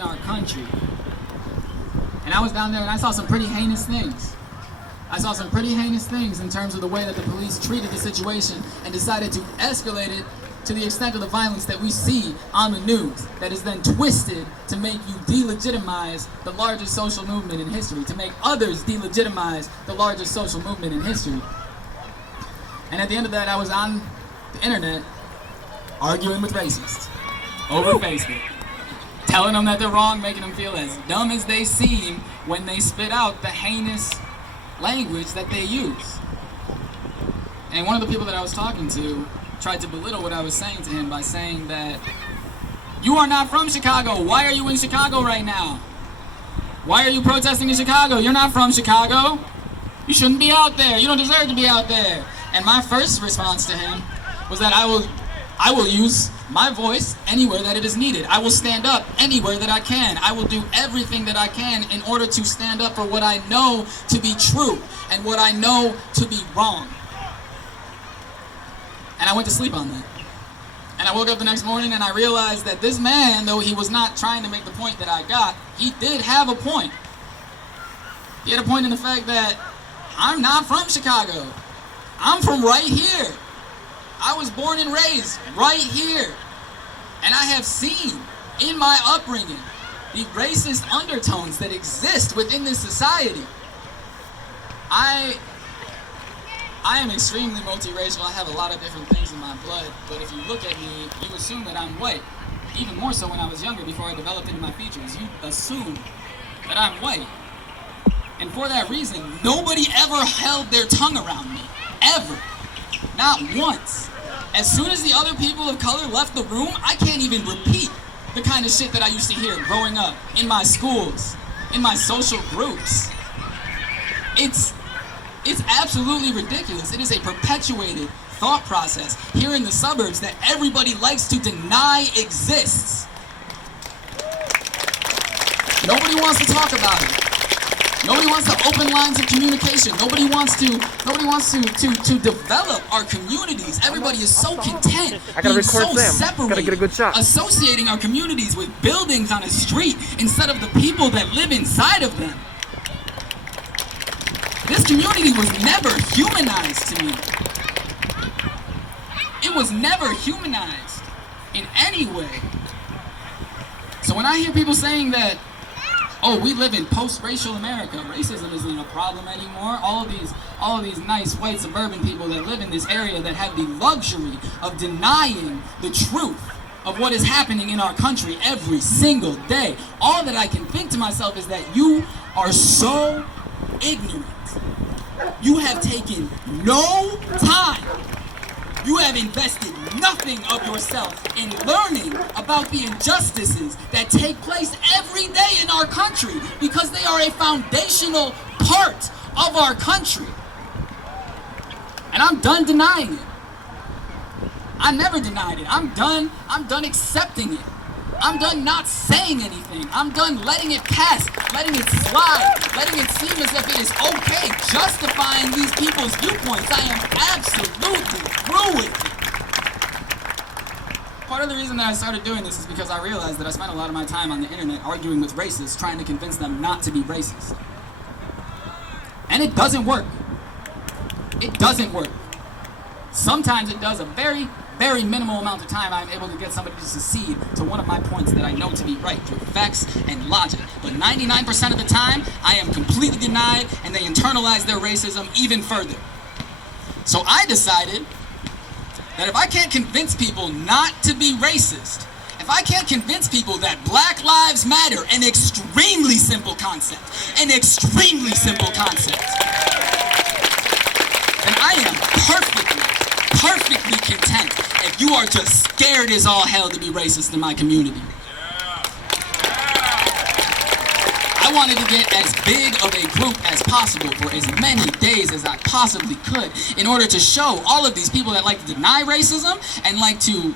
in our country. And I was down there and I saw some pretty heinous things. I saw some pretty heinous things in terms of the way that the police treated the situation and decided to escalate it to the extent of the violence that we see on the news, that is then twisted to make you delegitimize the largest social movement in history, to make others delegitimize the largest social movement in history. And at the end of that, I was on the internet arguing with racists over Facebook, telling them that they're wrong, making them feel as dumb as they seem when they spit out the heinous language that they use. And one of the people that I was talking to tried to belittle what I was saying to him by saying that, "You are not from Chicago. Why are you in Chicago right now? Why are you protesting in Chicago? You're not from Chicago. You shouldn't be out there. You don't deserve to be out there." And my first response to him was that I will use my voice anywhere that it is needed. I will stand up anywhere that I can. I will do everything that I can in order to stand up for what I know to be true and what I know to be wrong. And I went to sleep on that. And I woke up the next morning and I realized that this man, though he was not trying to make the point that I got, he did have a point. He had a point in the fact that I'm not from Chicago. I'm from right here. I was born and raised right here. And I have seen in my upbringing the racist undertones that exist within this society. I am extremely multiracial. I have a lot of different things in my blood, but if you look at me, you assume that I'm white. Even more so when I was younger, before I developed into my features, you assume that I'm white. And for that reason, nobody ever held their tongue around me. Ever. Not once. As soon as the other people of color left the room, I can't even repeat the kind of shit that I used to hear growing up in my schools, in my social groups. It's absolutely ridiculous. It is a perpetuated thought process here in the suburbs that everybody likes to deny exists. Nobody wants to talk about it. Nobody wants to open lines of communication. Nobody wants to develop our communities. Everybody is so content being so separated, associating our communities with buildings on a street instead of the people that live inside of them. This community was never humanized to me. It was never humanized in any way. So when I hear people saying that, oh, we live in post-racial America, racism isn't a problem anymore, all of these nice white suburban people that live in this area that have the luxury of denying the truth of what is happening in our country every single day, all that I can think to myself is that you are so ignorant. You have taken no time. You have invested nothing of yourself in learning about the injustices that take place every day in our country because they are a foundational part of our country. And I'm done denying it. I never denied it. I'm done accepting it. I'm done not saying anything. I'm done letting it pass, letting it slide, letting it seem as if it is okay, justifying these people's viewpoints. I am absolutely through with it. Part of the reason that I started doing this is because I realized that I spent a lot of my time on the internet arguing with racists, trying to convince them not to be racist. And it doesn't work. It doesn't work. Sometimes it does. A very, very minimal amount of time I'm able to get somebody to secede to one of my points that I know to be right through facts and logic. But 99% of the time, I am completely denied and they internalize their racism even further. So I decided that if I can't convince people not to be racist, if I can't convince people that Black Lives Matter, an extremely simple concept, then I am perfectly content if you are just scared as all hell to be racist in my community. I wanted to get as big of a group as possible for as many days as I possibly could in order to show all of these people that like to deny racism and like to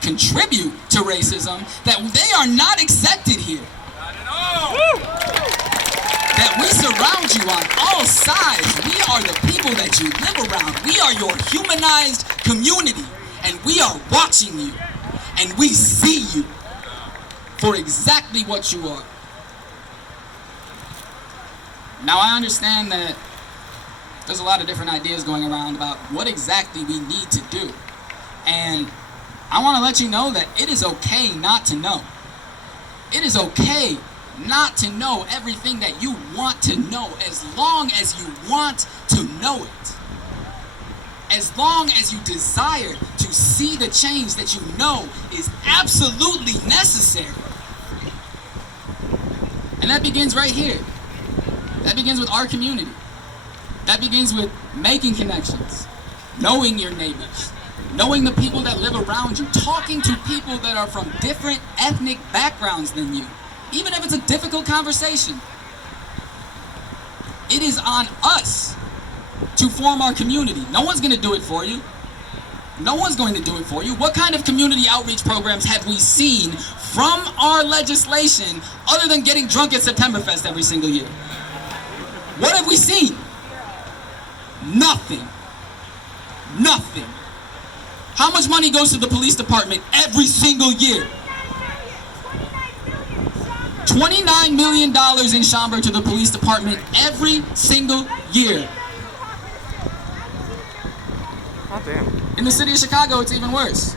contribute to racism that they are not accepted here. Not at all. That we surround you on all sides. We are the people that you live around. We are your humanized community, and we are watching you, and we see you for exactly what you are. Now, I understand that there's a lot of different ideas going around about what exactly we need to do. And I want to let you know that it is okay not to know. It is okay not to know everything that you want to know, as long as you want to know it. As long as you desire to see the change that you know is absolutely necessary. And that begins right here. That begins with our community. That begins with making connections, knowing your neighbors, knowing the people that live around you, talking to people that are from different ethnic backgrounds than you, even if it's a difficult conversation. It is on us to form our community. No one's going to do it for you. No one's going to do it for you. What kind of community outreach programs have we seen from our legislation other than getting drunk at Septemberfest every single year? What have we seen? Nothing. Nothing. How much money goes to the police department every single year? $29 million in Schaumburg to the police department every single year. Oh, damn. In the city of Chicago, it's even worse.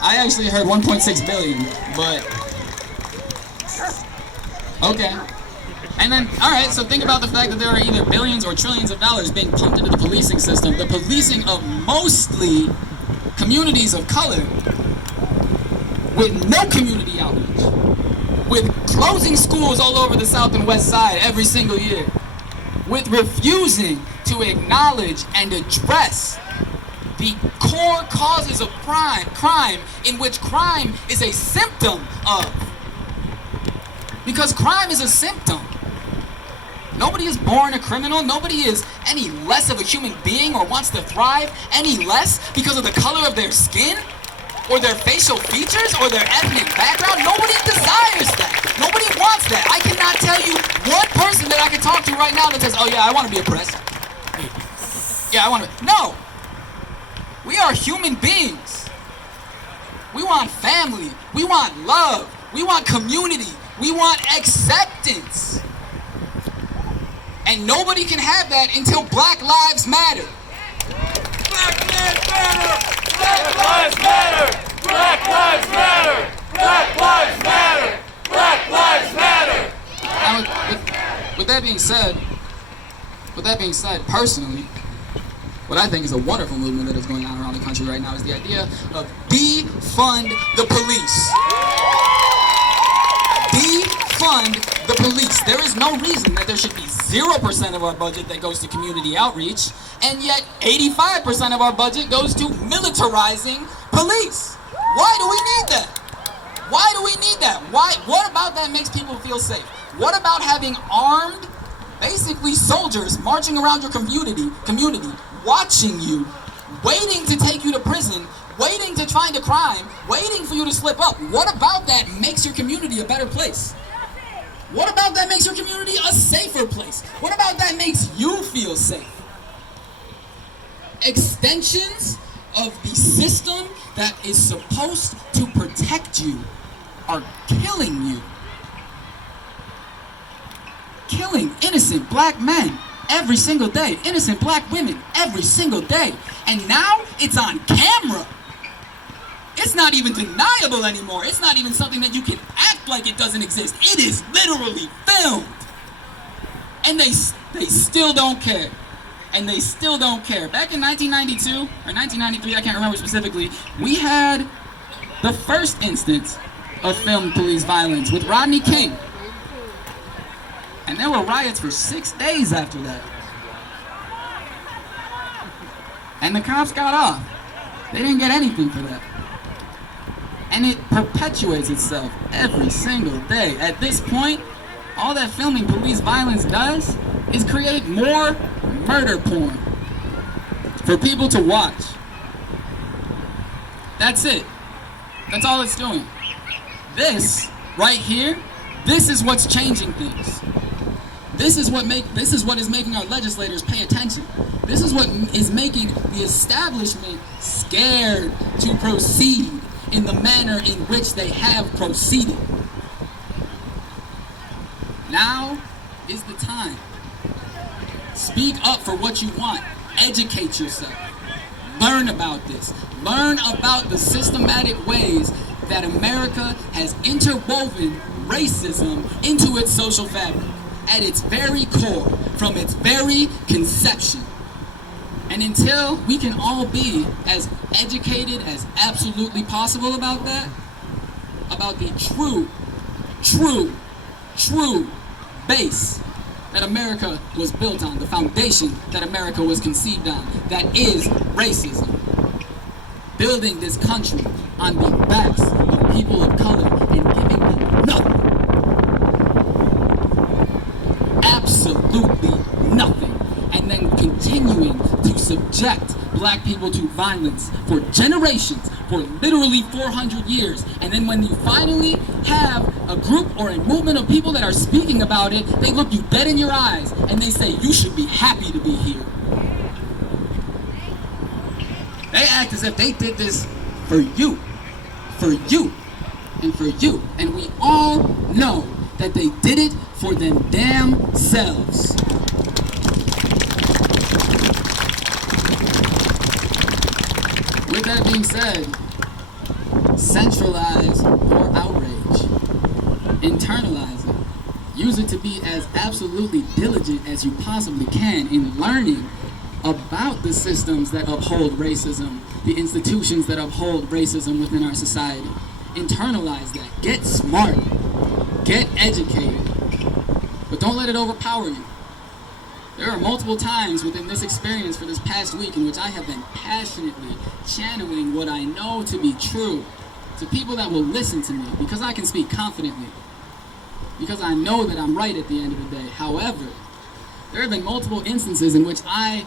I actually heard 1.6 billion, but okay. And then, all right, so think about the fact that there are either billions or trillions of dollars being pumped into the policing system, the policing of mostly communities of color, with no community outreach, with closing schools all over the South and West Side every single year, with refusing to acknowledge and address the core causes of crime in which crime is a symptom of. Because crime is a symptom. Nobody is born a criminal. Nobody is any less of a human being or wants to thrive any less because of the color of their skin or their facial features or their ethnic background. Nobody desires that. Nobody wants that. I cannot tell you one person that I can talk to right now that says, oh yeah, I want to be oppressed. Yeah, I want to. No. We are human beings. We want family. We want love. We want community. We want acceptance. And nobody can have that until Black Lives Matter. Black Lives Matter! Black Lives Matter! Black Lives Matter! Black Lives Matter! Black Lives Matter! Now, with that being said, personally, what I think is a wonderful movement that is going on around the country right now is the idea of defund the police. Defund the police. There is no reason that there should be 0% of our budget that goes to community outreach, and yet 85% of our budget goes to militarizing police. Why do we need that? Why do we need that? Why? What about that makes people feel safe? What about having armed, basically soldiers marching around your community, watching you, waiting to take you to prison, waiting to find a crime, waiting for you to slip up? What about that makes your community a better place? What about that makes your community a safer place? What about that makes you feel safe? Extensions of the system that is supposed to protect you are killing you. Killing innocent black men every single day, innocent black women every single day. And now it's on camera. It's not even deniable anymore. It's not even something that you can act like it doesn't exist. It is literally filmed. And they still don't care. And they still don't care. Back in 1992 or 1993, I can't remember specifically, we had the first instance of filmed police violence with Rodney King. And there were riots for 6 days after that. And the cops got off. They didn't get anything for that. And it perpetuates itself every single day. At this point, all that filming police violence does is create more murder porn for people to watch. That's it. That's all it's doing. This right here, this is what's changing things. This is what is making our legislators pay attention. This is what is making the establishment scared to proceed. in the manner in which they have proceeded. Now is the time. Speak up for what you want. Educate yourself. Learn about this. Learn about the systematic ways that America has interwoven racism into its social fabric at its very core, from its very conception. And until we can all be as educated as absolutely possible about that, about the true base that America was built on, the foundation that America was conceived on, that is racism. Building this country on the backs of people of color and giving them nothing. Absolutely nothing. And then continuing to subject black people to violence for generations, for literally 400 years. And then when you finally have a group or a movement of people that are speaking about it, they look you dead in your eyes and they say, you should be happy to be here. They act as if they did this for you, and for you. And we all know that they did it for them damn selves. With that being said, centralize your outrage. Internalize it. Use it to be as absolutely diligent as you possibly can in learning about the systems that uphold racism, the institutions that uphold racism within our society. Internalize that. Get smart. Get educated. But don't let it overpower you. There are multiple times within this experience for this past week in which I have been passionately channeling what I know to be true to people that will listen to me, because I can speak confidently, because I know that I'm right at the end of the day. However, there have been multiple instances in which I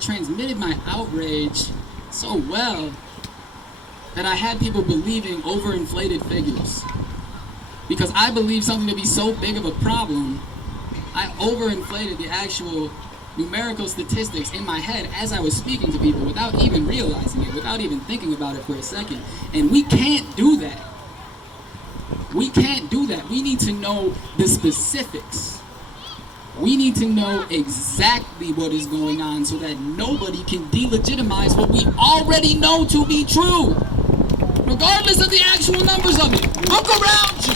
transmitted my outrage so well that I had people believing overinflated figures. Because I believe something to be so big of a problem, I overinflated the actual numerical statistics in my head as I was speaking to people without even realizing it, without even thinking about it for a second. And we can't do that. We can't do that. We need to know the specifics. We need to know exactly what is going on so that nobody can delegitimize what we already know to be true, regardless of the actual numbers of it. Look around you.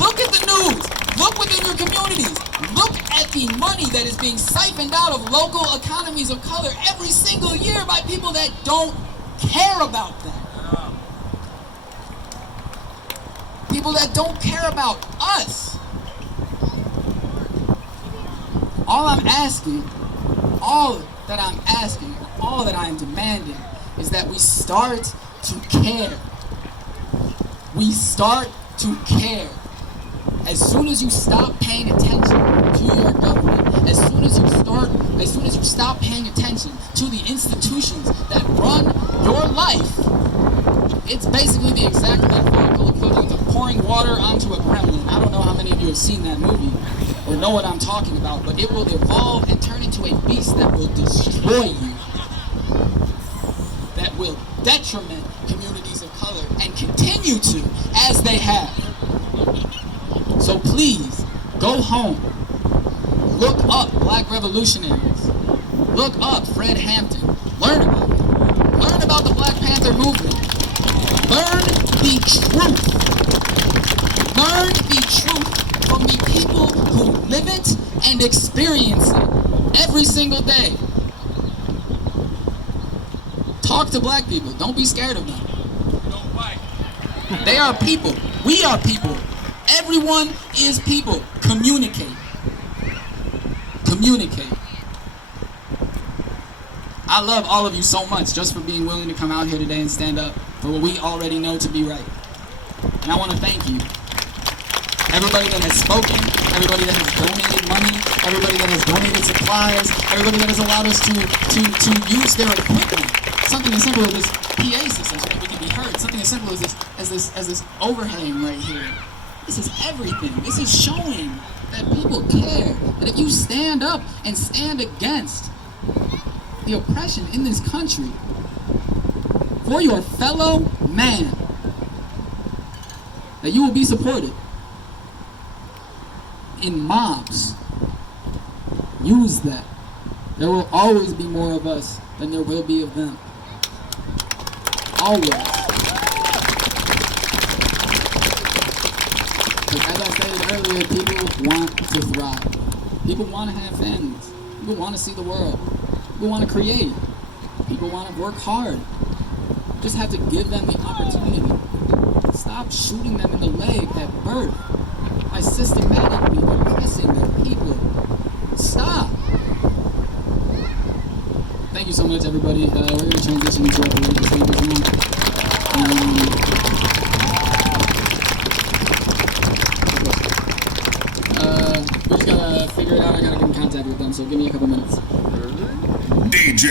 Look at the news. Look within your communities. Look at the money that is being siphoned out of local economies of color every single year by people that don't care about that. People that don't care about us. All that I am demanding is that we start to care. We start to care. As soon as you stop paying attention to your government, as soon as you stop paying attention to the institutions that run your life, it's basically the exact metaphorical equivalent of pouring water onto a gremlin. I don't know how many of you have seen that movie or know what I'm talking about, but it will evolve and turn into a beast that will destroy you, that will detriment communities of color and continue to, as they have. So please, go home. Look up Black revolutionaries. Look up Fred Hampton. Learn about it. Learn about the Black Panther movement. Learn the truth. Learn the truth from the people who live it and experience it every single day. Talk to black people. Don't be scared of them. They are people. We are people. Everyone is people. Communicate. Communicate. I love all of you so much just for being willing to come out here today and stand up for what we already know to be right. And I want to thank you. Everybody that has spoken, everybody that has donated money, everybody that has donated supplies, everybody that has allowed us to use their equipment. Something as simple as this PA system so that we can be heard. Something as simple as this overhang right here. This is everything. This is showing that people care. That if you stand up and stand against the oppression in this country, for your fellow man, that you will be supported in mobs. Use that. There will always be more of us than there will be of them. Always. Because as I stated earlier, people want to thrive. People want to have families. People want to see the world. People want to create. People want to work hard. You just have to give them the opportunity. Stop shooting them in the leg at birth by systematically oppressing their people. Stop. Thank you so much, everybody. We're going to transition into a political language now. We just got to figure it out. I got to get in contact with them, so give me a couple minutes. DJ.